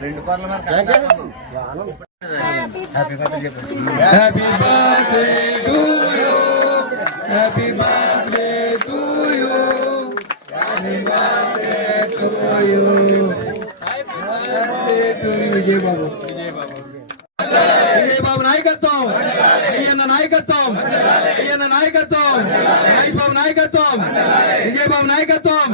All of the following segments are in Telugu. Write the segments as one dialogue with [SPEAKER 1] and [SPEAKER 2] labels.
[SPEAKER 1] రెండు పర్ల హ్యాపీ బర్త్డే చెప్పండి
[SPEAKER 2] happy birthday to you happy birthday to you happy birthday to you happy birthday to you Vijay Babu Vijay Babu నాయకత్వం అయ్యన్న నాయకత్వం అయ్యన్న నాయకత్వం. మహేష్ బాబు నాయకత్వం. విజయ్ బాబు నాయకత్వం.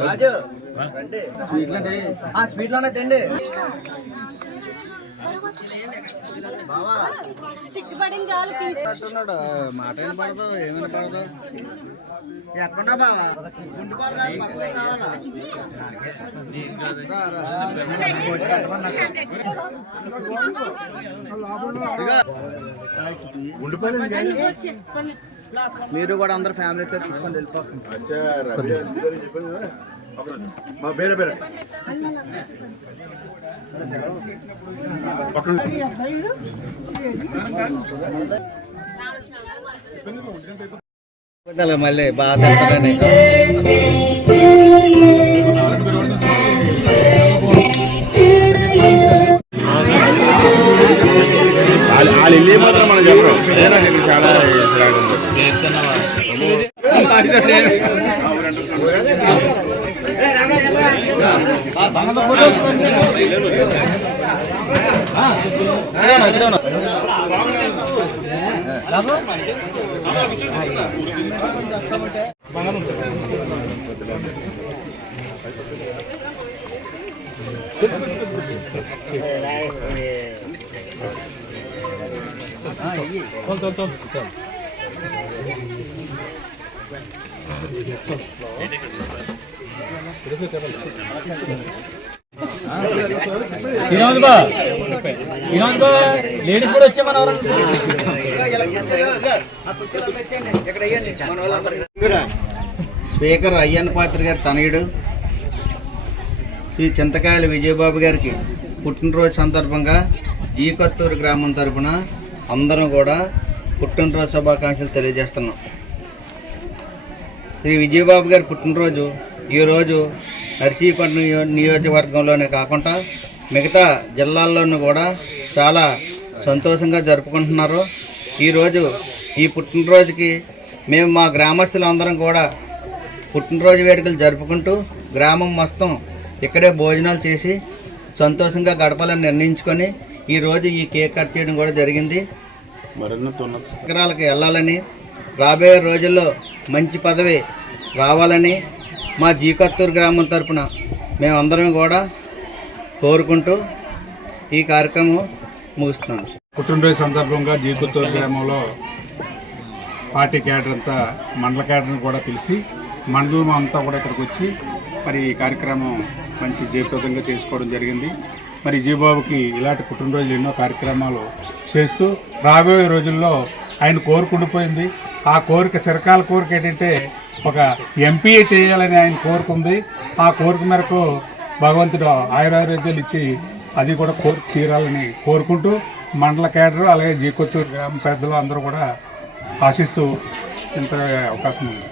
[SPEAKER 1] రాజు రండి. ఆ, స్వీట్లోనే తిండి. మాట ఏం పడదు ఏమైనా పడదు. ఎక్కడా బావా? మీరు కూడా అందరు ఫ్యామిలీతో తీసుకొని వెళ్ళిపోతుంది
[SPEAKER 3] మా పేరే
[SPEAKER 1] మళ్ళీ బాగా తింటారని
[SPEAKER 3] వాళ్ళు వాళ్ళు మాత్రం మనం చెప్పడం ఇక్కడ చాలా ఇదిలాగా ఉంది.
[SPEAKER 2] వినోద్ బా. వినోద్ బా లేడీస్ కూడా వచ్చే మన
[SPEAKER 1] స్పీకర్ అయ్యన్న పాత్ర గారి తనయుడు. శ్రీ చింతకాయల విజయబాబు గారికి పుట్టినరోజు సందర్భంగా జీకొత్తూరు గ్రామం తరపున అందరం కూడా పుట్టినరోజు శుభాకాంక్షలు తెలియజేస్తున్నాం. శ్రీ విజయబాబు గారి పుట్టినరోజు ఈరోజు నర్సీపట్నం నియో- నియోజకవర్గంలోనే కాకుండా మిగతా జిల్లాల్లోనూ కూడా చాలా సంతోషంగా జరుపుకుంటున్నారు. ఈరోజు ఈ పుట్టినరోజుకి మేము మా గ్రామస్తులందరం కూడా పుట్టినరోజు వేడుకలు జరుపుకుంటూ గ్రామం మొత్తం ఇక్కడే భోజనాలు చేసి సంతోషంగా గడపాలని నిర్ణయించుకొని ఈరోజు ఈ కేక్ కట్ చేయడం కూడా జరిగింది.
[SPEAKER 3] మరెన్నో
[SPEAKER 1] శిఖరాలకు వెళ్ళాలని రాబోయే రోజుల్లో మంచి పదవి రావాలని మా జీకత్తూరు గ్రామం తరపున మేమందరం కూడా కోరుకుంటూ ఈ కార్యక్రమం ముగిస్తున్నాం.
[SPEAKER 4] పుట్టినరోజు సందర్భంగా జీకొత్తూరు గ్రామంలో పార్టీ క్యాడర్ అంతా మండల క్యాడర్ని కూడా పిలిచి మండలం అంతా కూడా ఇక్కడికి వచ్చి మరి ఈ కార్యక్రమం మంచి జయప్రదంగా చేసుకోవడం జరిగింది. మరి జీబాబుకి ఇలాంటి పుట్టినరోజులు ఎన్నో కార్యక్రమాలు చేస్తూ రాబోయే రోజుల్లో ఆయన కోరుకుండిపోయింది. ఆ కోరిక చిరకాల కోరిక ఏంటంటే ఒక ఎంపీఏ చేయాలని ఆయన కోరుకుంది ఆ కోరిక మేరకు భగవంతుడు ఆయురారోగ్యాలు ఇచ్చి అది కూడా కోరిక తీరాలని కోరుకుంటూ మండల కేడరు అలాగే జీకొత్తూరు గ్రామ పెద్దలు అందరూ కూడా ఆశిస్తూ ఇంత అవకాశం ఉంది.